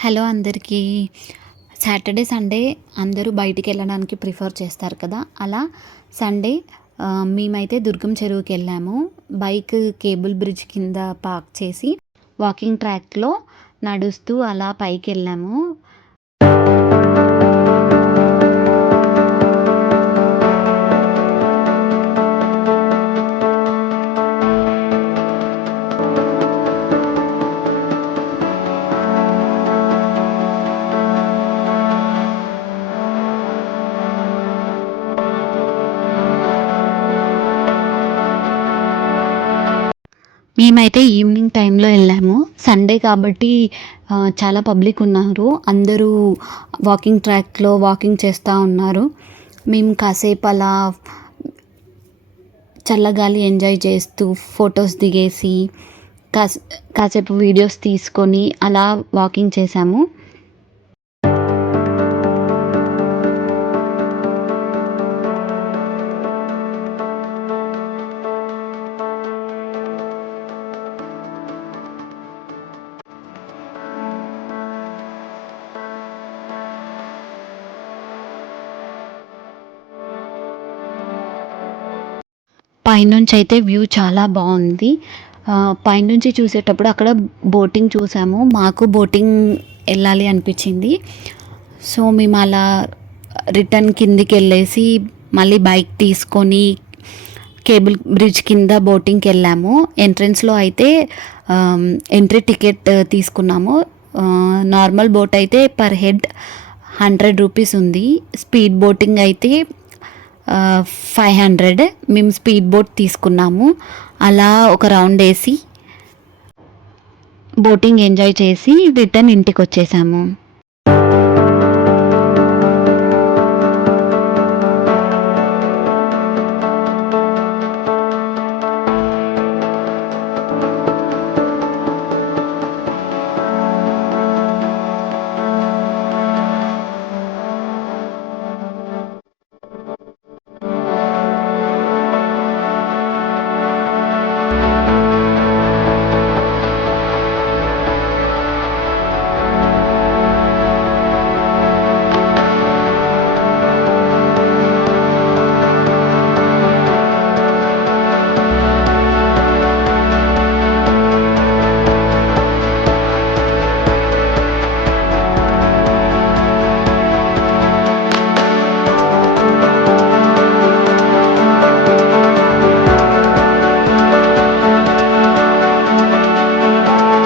Hello అందరికీ. Saturday, Sunday అందరూ బయటికెళ్ళడానికి prefer చేస్తారు కదా! అలా సండే మేమైతే దుర్గం చెరువుకెళ్ళాము. బైక్ కేబుల్ బ్రిడ్జ్ కింద పార్క్ చేసి, వాకింగ్ ట్రాక్‌లో నడుస్తూ అలా పైకెళ్ళాము. మేమైతే ఈవినింగ్ టైంలో వెళ్ళాము. సండే కాబట్టి చాలా పబ్లిక్ ఉన్నారు. అందరూ వాకింగ్ ట్రాక్‌లో వాకింగ్ చేస్తూ ఉన్నారు. మేము కాసేపు అలా చల్లగాలి ఎంజాయ్ చేస్తూ ఫొటోస్ దిగేసి, కాసేపు వీడియోస్ తీసుకొని అలా వాకింగ్ చేసాము. పైనుంచి అయితే వ్యూ చాలా బాగుంది. పైనుంచి చూసేటప్పుడు అక్కడ బోటింగ్ చూసాము. మాకు బోటింగ్ వెళ్ళాలి అనిపించింది. సో మేము అలా రిటర్న్ కిందికి వెళ్ళేసి మళ్ళీ బైక్ తీసుకొని కేబుల్ బ్రిడ్జ్ కింద బోటింగ్కి వెళ్ళాము. ఎంట్రన్స్లో అయితే ఎంట్రీ టికెట్ తీసుకున్నాము. నార్మల్ బోట్ అయితే పర్ హెడ్ 100 రూపీస్ ఉంది. స్పీడ్ బోటింగ్ అయితే 500. మేము స్పీడ్ బోట్ తీసుకున్నాము. అలా ఒక రౌండ్ వేసి బోటింగ్ ఎంజాయ్ చేసి రిటర్న్ ఇంటికి వచ్చేసాము.